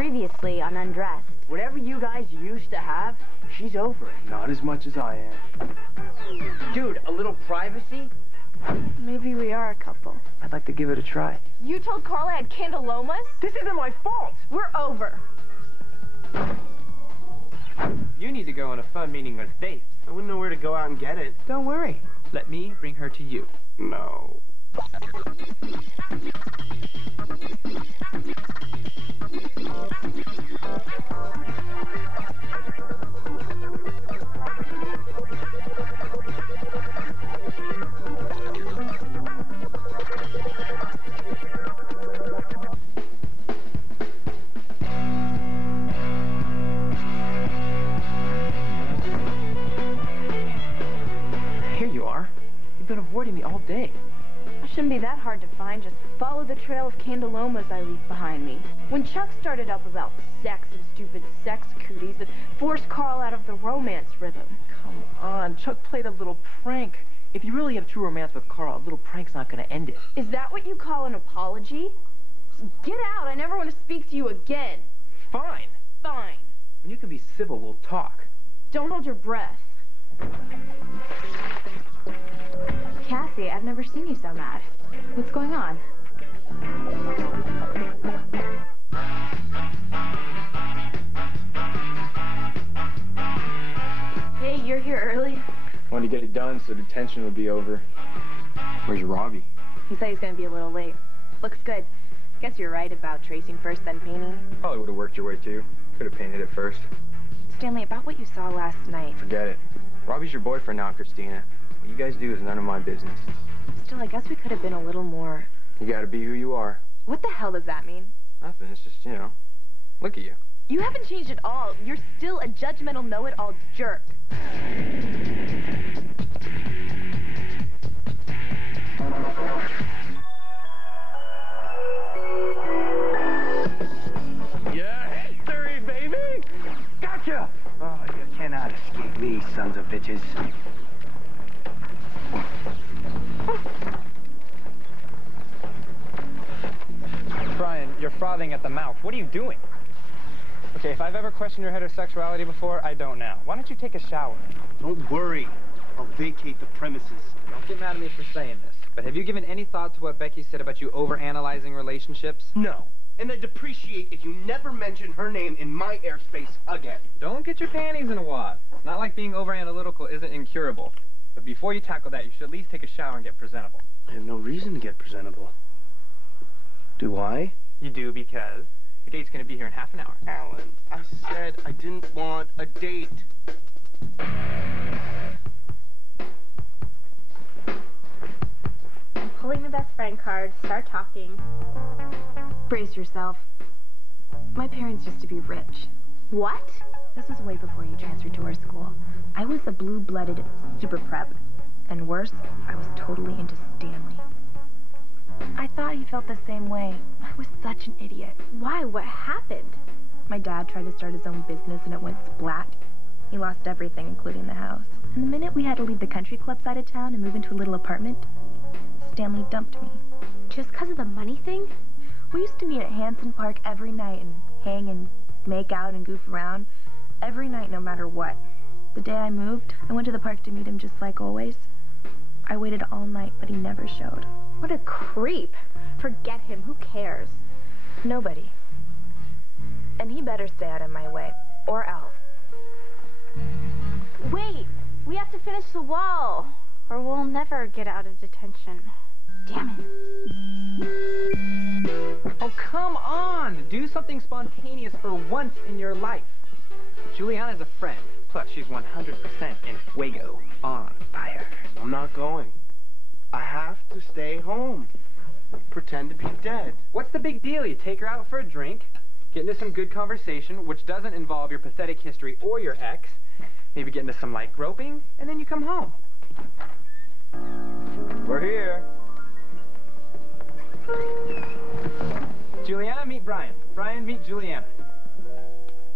Previously on Undressed. Whatever you guys used to have, she's over it. Not as much as I am. Dude, a little privacy? Maybe we are a couple. I'd like to give it a try. You told Carl I had candilomas? This isn't my fault! We're over. You need to go on a fun, meaningless date. I wouldn't know where to go out and get it. Don't worry. Let me bring her to you. No. Here you are. You've been avoiding me all day. It shouldn't be that hard to find. Just follow the trail of candilomas I leave behind me. When Chuck started up about sex and stupid sex cooties, it forced Carl out of the romance rhythm. Come on, Chuck played a little prank. If you really have true romance with Carl, a little prank's not gonna end it. Is that what you call an apology? Get out. I never want to speak to you again. Fine. Fine. When you can be civil, we'll talk. Don't hold your breath. Cassie, I've never seen you so mad. What's going on? Hey, you're here early? Wanted to get it done so detention would be over. Where's Robbie? He said he's gonna be a little late. Looks good. Guess you're right about tracing first, then painting. Probably would have worked your way too. Could have painted it first. Stanley, about what you saw last night. Forget it. Robbie's your boyfriend now, Christina. What you guys do is none of my business. Still, I guess we could have been a little more... You gotta be who you are. What the hell does that mean? Nothing, it's just, you know, look at you. You haven't changed at all. You're still a judgmental know-it-all jerk. Yeah, history, baby! Gotcha! Oh, you cannot escape me, sons of bitches. Brian, you're frothing at the mouth. What are you doing? Okay, if I've ever questioned your heterosexuality before, I don't now. Why don't you take a shower? Don't worry. I'll vacate the premises. Don't get mad at me for saying this, but have you given any thought to what Becky said about you overanalyzing relationships? No. And I'd appreciate if you never mention her name in my airspace again. Don't get your panties in a wad. It's not like being overanalytical isn't incurable. But before you tackle that, you should at least take a shower and get presentable. I have no reason to get presentable. Do I? You do because your date's gonna be here in half an hour. Alan, I said I didn't want a date. I'm pulling the best friend card. Start talking. Brace yourself. My parents used to be rich. What? This was way before you transferred to our school. I was a blue-blooded super prep. And worse, I was totally into Stanley. I thought he felt the same way. I was such an idiot. Why? What happened? My dad tried to start his own business and it went splat. He lost everything, including the house. And the minute we had to leave the country club side of town and move into a little apartment, Stanley dumped me. Just because of the money thing? We used to meet at Hanson Park every night and hang and make out and goof around. Every night, no matter what. The day I moved, I went to the park to meet him just like always. I waited all night, but he never showed. What a creep. Forget him. Who cares? Nobody. And he better stay out of my way, or else. Wait. We have to finish the wall, or we'll never get out of detention. Damn it. Oh, come on! Do something spontaneous for once in your life. Juliana's a friend. Plus, she's 100% in fuego, on fire. I'm not going. I have to stay home. Pretend to be dead. What's the big deal? You take her out for a drink, get into some good conversation, which doesn't involve your pathetic history or your ex, maybe get into some light groping, and then you come home. We're here. Juliana, meet Brian. Brian, meet Juliana.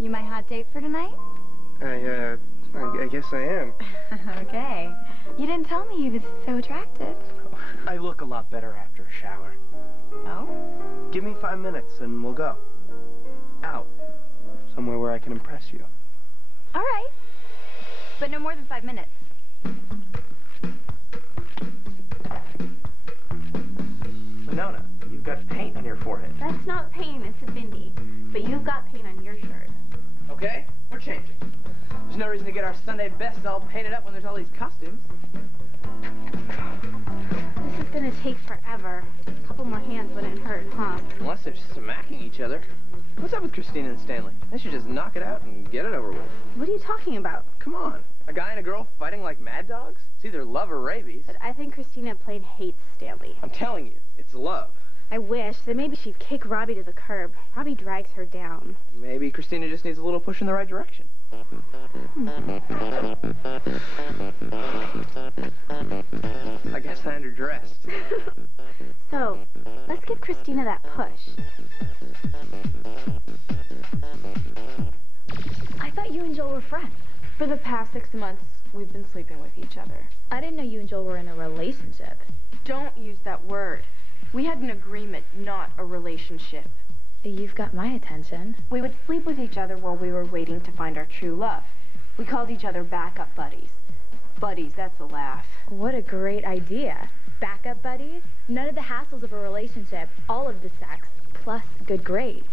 You my hot date for tonight? I guess I am. Okay. You didn't tell me he was so attractive. I look a lot better after a shower. Oh? Give me 5 minutes and we'll go. Out. somewhere where I can impress you. All right. But no more than 5 minutes. Winona, you've got paint on your forehead. That's not paint, it's a bindi. But you've got paint on your shirt. Okay, we're changing. There's no reason to get our Sunday best all painted up when there's all these costumes. This is gonna take forever. A couple more hands wouldn't hurt, huh? Unless they're smacking each other. What's up with Christina and Stanley? They should just knock it out and get it over with. What are you talking about? Come on. A guy and a girl fighting like mad dogs? It's either love or rabies. But I think Christina plain hates Stanley. I'm telling you, it's love. I wish that maybe she'd kick Robbie to the curb. Robbie drags her down. Maybe Christina just needs a little push in the right direction. I guess I underdressed. So, let's give Christina that push. I thought you and Joel were friends. For the past 6 months, we've been sleeping with each other. I didn't know you and Joel were in a relationship. Don't use that word. We had an agreement, not a relationship. You've got my attention. We would sleep with each other while we were waiting to find our true love. We called each other backup buddies. Buddies, that's a laugh. What a great idea. Backup buddies? None of the hassles of a relationship, all of the sex, plus good grades.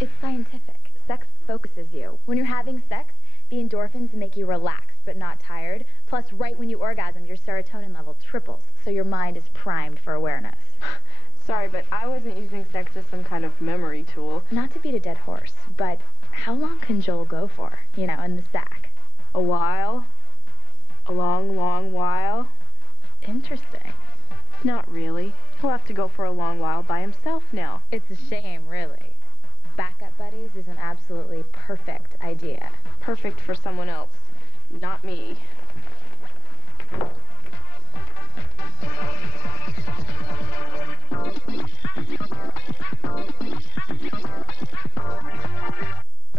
It's scientific. Sex focuses you. When you're having sex, the endorphins make you relaxed but not tired. Plus, right when you orgasm, your serotonin level triples, so your mind is primed for awareness. Sorry, but I wasn't using sex as some kind of memory tool. Not to beat a dead horse, but how long can Joel go for, you know, in the sack? A while. A long, long while. Interesting. Not really. He'll have to go for a long while by himself now. It's a shame, really. Backup buddies is an absolutely perfect idea. Perfect for someone else, not me.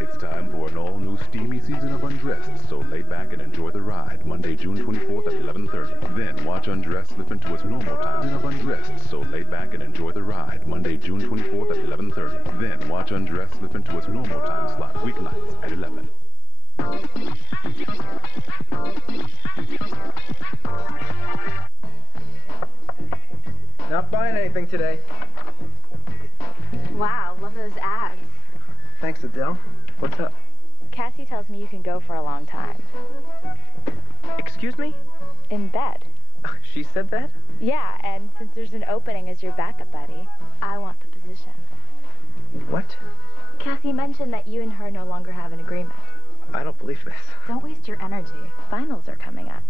It's time for an all-new steamy season of Undressed, so lay back and enjoy the ride, Monday, June 24th at 11:30. Then watch Undressed slip into its normal time of Undressed, so lay back and enjoy the ride, Monday, June 24th at 11:30. Then watch Undressed slip into its normal time slot, weeknights at 11. Not buying anything today. Wow, love those ads. Thanks, Adele. What's up? Cassie tells me you can go for a long time. Excuse me? In bed. She said that? Yeah, and since there's an opening as your backup buddy, I want the position. What? Cassie mentioned that you and her no longer have an agreement. I don't believe this. Don't waste your energy. Finals are coming up.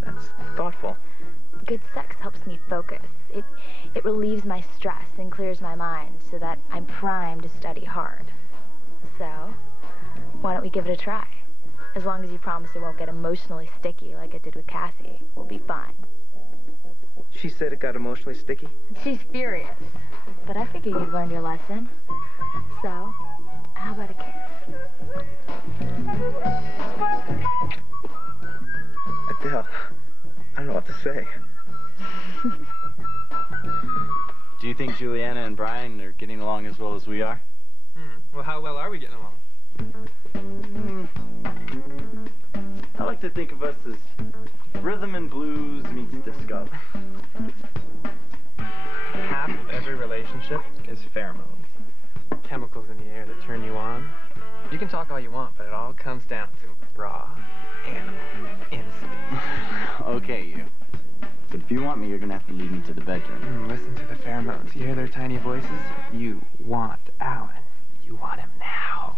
That's thoughtful. Good sex helps me focus. It relieves my stress and clears my mind so that I'm primed to study hard. So, why don't we give it a try? As long as you promise it won't get emotionally sticky like it did with Cassie, we'll be fine. She said it got emotionally sticky? She's furious. But I figure you've learned your lesson. So, how about a kiss? Adele, I don't know what to say. Do you think Juliana and Brian are getting along as well as we are? Well, how well are we getting along? I like to think of us as rhythm and blues meets disco. Half of every relationship is pheromones. Chemicals in the air that turn you on. You can talk all you want, but it all comes down to raw, animal instinct. Okay, you. But if you want me, you're gonna have to lead me to the bedroom. Listen to the pheromones. You hear their tiny voices? You want Alan. You want him now.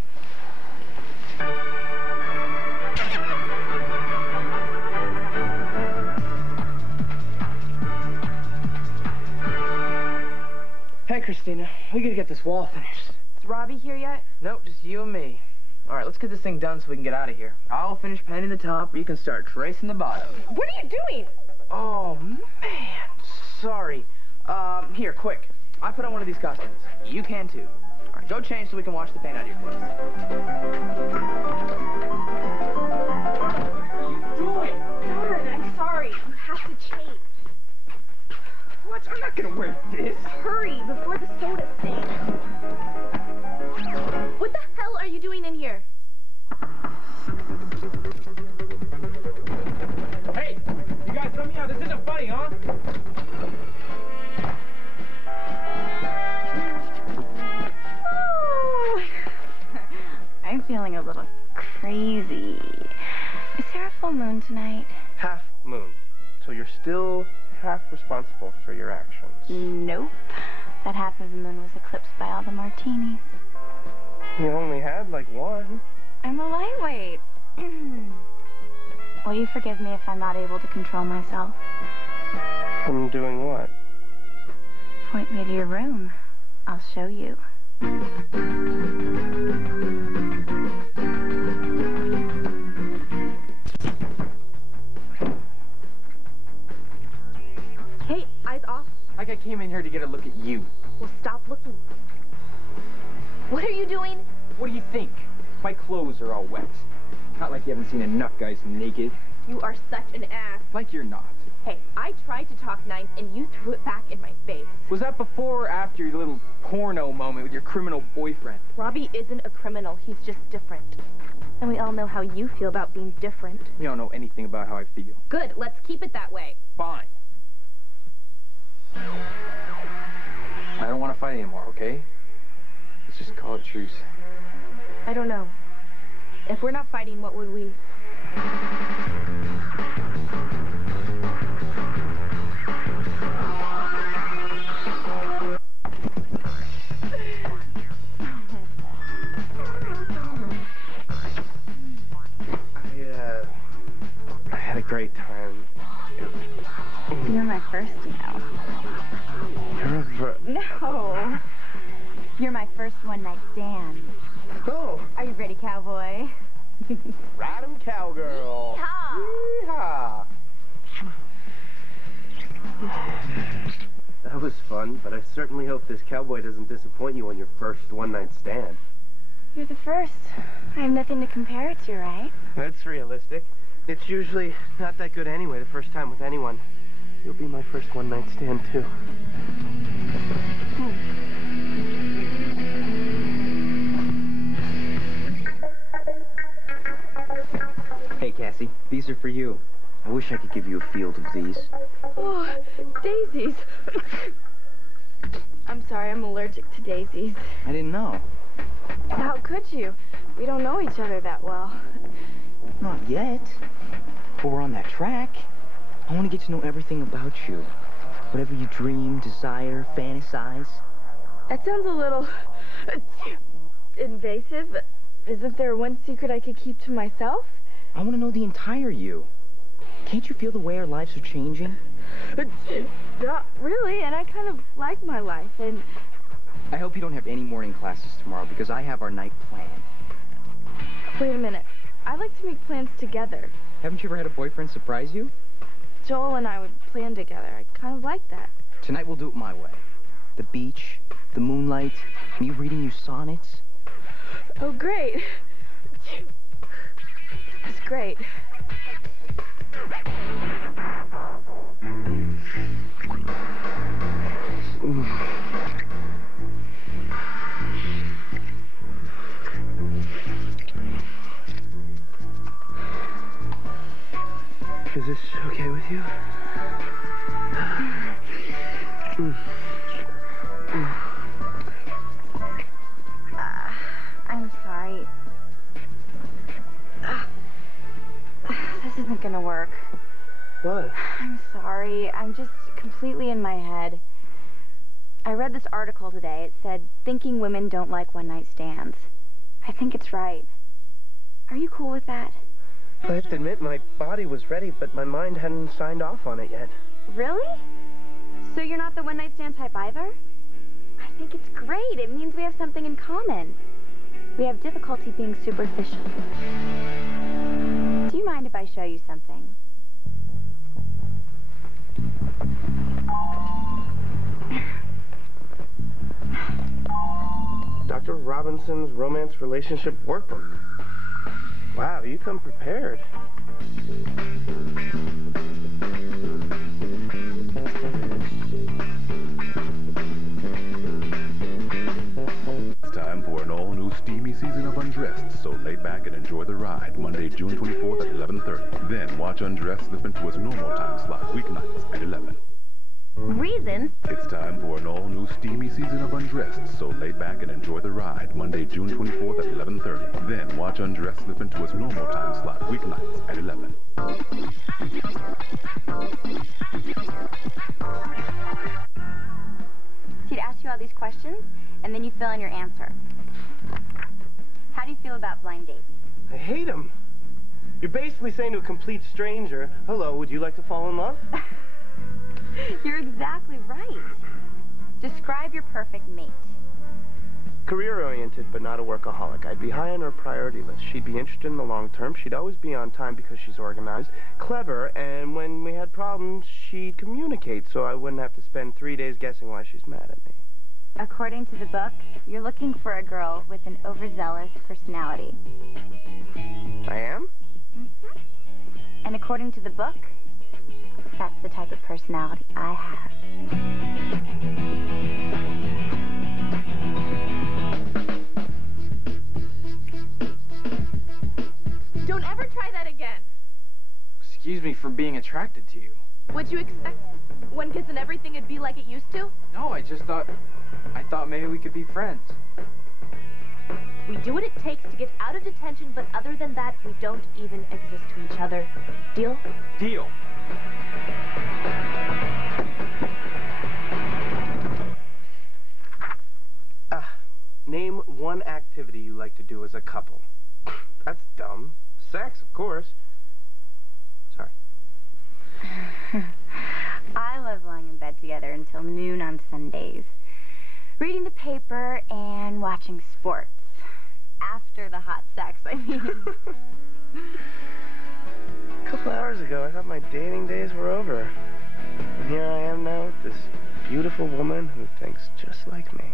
Hey, Christina. We gotta get this wall finished. Is Robbie here yet? Nope, just you and me. All right, let's get this thing done so we can get out of here. I'll finish painting the top, you can start tracing the bottom. What are you doing? Oh, man. Sorry. Here, quick. I put on one of these costumes. You can, too. All right, go change so we can wash the paint out of your face. What are you doing? Darn, I'm sorry. You have to change. What? I'm not gonna wear this. Hurry, before the soda sings. What the hell are you doing in here? Hey, you guys let me out. This isn't funny, huh? Oh. I'm feeling a little crazy. Is there a full moon tonight? Half moon. So you're still half responsible for your actions. Nope. That half of the moon was eclipsed by all the martinis. You only had like one. I'm a lightweight. Will you forgive me if I'm not able to control myself? From doing what? Point me to your room. I'll show you. Hey, eyes off. Like I came in here to get a look at you. Well, stop looking. What are you doing? What do you think? My clothes are all wet. Not like you haven't seen enough guys naked. You are such an ass. Like you're not. Hey, I tried to talk nice and you threw it back in my face. Was that before or after your little porno moment with your criminal boyfriend? Robbie isn't a criminal, he's just different. And we all know how you feel about being different. You don't know anything about how I feel. Good, let's keep it that way. Fine. I don't want to fight anymore, okay? Let's just call it truce. I don't know. If we're not fighting, what would we? I had a great time. You're my first, you know. No. You're my first one-night stand. Oh! Are you ready, cowboy? Ride 'em, cowgirl. Yeehaw! Yeehaw! That was fun, but I certainly hope this cowboy doesn't disappoint you on your first one-night stand. You're the first. I have nothing to compare it to, right? That's realistic. It's usually not that good anyway, the first time with anyone. You'll be my first one-night stand, too. Hey, Cassie, these are for you. I wish I could give you a field of these. Oh, daisies. I'm sorry, I'm allergic to daisies. I didn't know. How could you? We don't know each other that well. Not yet. But we're on that track. I want to get to know everything about you. Whatever you dream, desire, fantasize. That sounds a little invasive. Isn't there one secret I could keep to myself? I want to know the entire you. Can't you feel the way our lives are changing? Not really, and I kind of like my life, and... I hope you don't have any morning classes tomorrow, because I have our night planned. Wait a minute. I like to make plans together. Haven't you ever had a boyfriend surprise you? Joel and I would plan together. I kind of like that. Tonight we'll do it my way. The beach, the moonlight, me reading you sonnets. Oh, great. That's great. Is this okay with you? I'm sorry. This isn't gonna work. What? I'm sorry. I'm just completely in my head. I read this article today. It said, thinking women don't like one-night stands. I think it's right. Are you cool with that? I have to admit, my body was ready, but my mind hadn't signed off on it yet. Really? So you're not the one-night stand type either? I think it's great. It means we have something in common. We have difficulty being superficial. Do you mind if I show you something? Dr. Robinson's Romance Relationship Workbook. Wow, you come prepared. It's time for an all-new steamy season of Undressed, so lay back and enjoy the ride Monday, June 24th at 11:30. Then watch Undressed slip into its normal time slot weeknights at 11. Reasons? It's time for an all-new steamy season of Undressed, so lay back and enjoy the ride Monday, June 24th at 11:30. Then watch Undressed slip into its normal time slot weeknights at 11. So he'd ask you all these questions, and then you fill in your answer. How do you feel about blind dates? I hate him. You're basically saying to a complete stranger, hello, would you like to fall in love? You're exactly right. Describe your perfect mate. Career-oriented, but not a workaholic. I'd be high on her priority list. She'd be interested in the long term. She'd always be on time because she's organized, clever, and when we had problems, she'd communicate, so I wouldn't have to spend 3 days guessing why she's mad at me. According to the book, you're looking for a girl with an overzealous personality. I am? Mm-hmm. And according to the book, that's the type of personality I have. Don't ever try that again. Excuse me for being attracted to you. What'd you expect? One kiss and everything would be like it used to? No, I thought maybe we could be friends. We do what it takes to get out of detention, but other than that, we don't even exist to each other. Deal? Deal. Name one activity you like to do as a couple. That's dumb. Sex, of course. Sorry. I love lying in bed together until noon on Sundays, reading the paper and watching sports. After the hot sex, I mean. A couple hours ago, I thought my dating days were over. And here I am now with this beautiful woman who thinks just like me.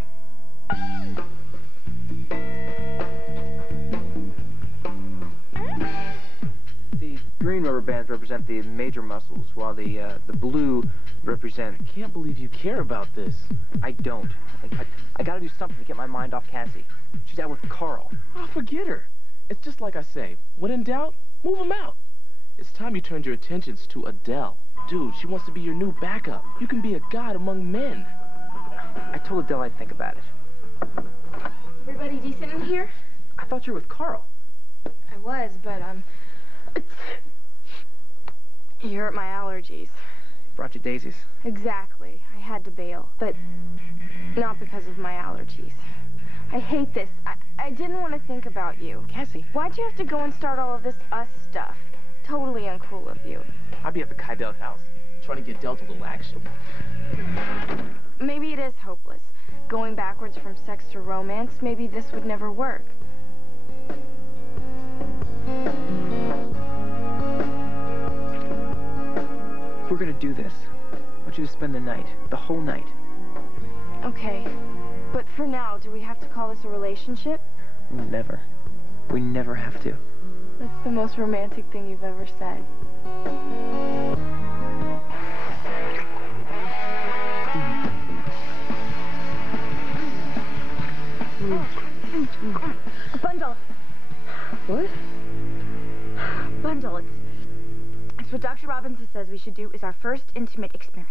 The green rubber bands represent the major muscles, while the blue represent... I can't believe you care about this. I don't. I gotta do something to get my mind off Cassie. She's out with Carl. Oh, forget her. It's just like I say, when in doubt, move him out. It's time you turned your attentions to Adele. Dude, she wants to be your new backup. You can be a god among men. I told Adele I'd think about it. Everybody decent in here? I thought you were with Carl. I was, but, you hurt my allergies. Brought you daisies. Exactly. I had to bail, but not because of my allergies. I hate this. I didn't want to think about you. Cassie. Why'd you have to go and start all of this us stuff? Totally uncool of you. I'll be at the Kydell's house, Trying to get dealt a little action. Maybe it is hopeless. Going backwards from sex to romance, maybe this would never work. If we're gonna do this, I want you to spend the night. The whole night. Okay. But for now, do we have to call this a relationship? Never. We never have to. That's the most romantic thing you've ever said. Bundle. What? Bundle. It's what Dr. Robinson says we should do is our first intimate experience.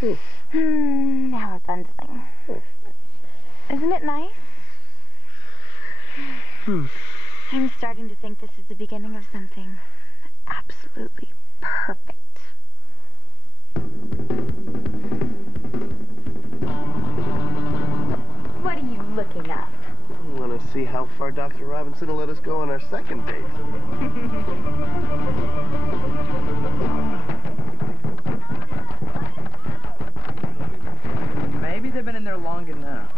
See? Now we're bundling. Isn't it nice? I'm starting to think this is the beginning of something absolutely perfect. What are you looking up? I want to see how far Dr. Robinson will let us go on our second date. Maybe they've been in there long enough.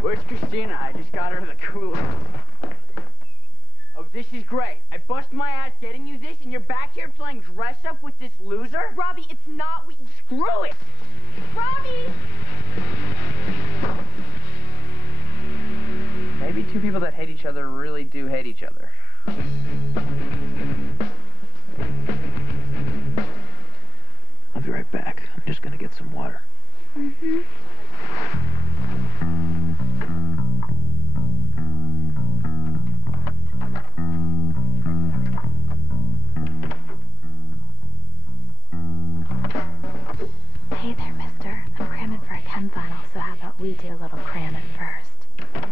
Where's Christina? I just got her the cooler. Oh, this is great. I bust my ass getting you this, and you're back here playing dress up with this loser? Robbie, it's not what you... Screw it! Robbie! Maybe two people that hate each other really do hate each other. some water. Mm-hmm. Hey there, mister. I'm cramming for a chem final, so how about we do a little cramming first?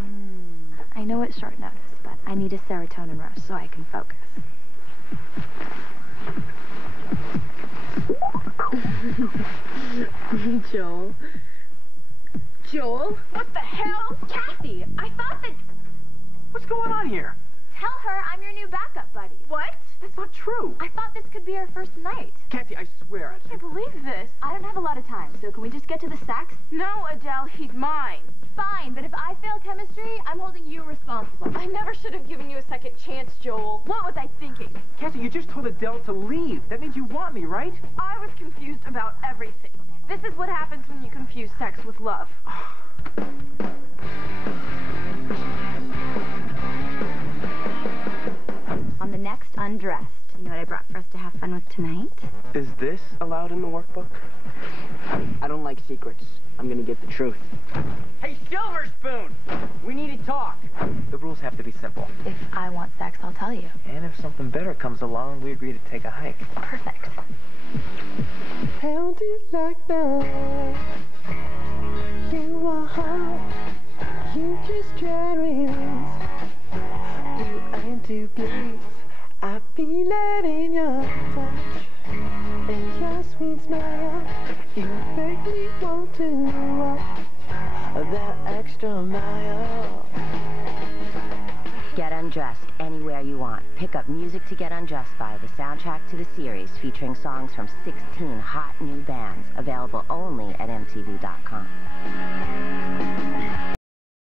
I know it's short notice, but I need a serotonin rush so I can focus. Joel? Joel? What the hell? Kathy, I thought that... What's going on here? Tell her I'm your new backup buddy. What? That's not true. I thought this could be our first night. Kathy, I swear. I can't believe this. I don't have a lot of time, so can we just get to the sax? No, Adele, he's mine. Fine, but if I fail chemistry, I'm holding you responsible. I never should have given you a second chance, Joel. What was I thinking? Kathy, you just told Adele to leave. That means you want me, right? I was confused about everything. This is what happens when you confuse sex with love. On the next Undressed, you know what I brought for us to have fun with tonight? Is this allowed in the workbook? I don't like secrets. I'm gonna get the truth. Hey, Silver Spoon! We need to talk. The rules have to be simple. If I want sex, I'll tell you. And if something better comes along, we agree to take a hike. Perfect. Held it like that. You are hot. You just try to release. You ain't to please. I feel it in your touch. And your sweet smile. You make me want to walk that extra mile. Get undressed anywhere you want. Pick up Music to Get Undressed by, the soundtrack to the series featuring songs from 16 hot new bands. Available only at MTV.com.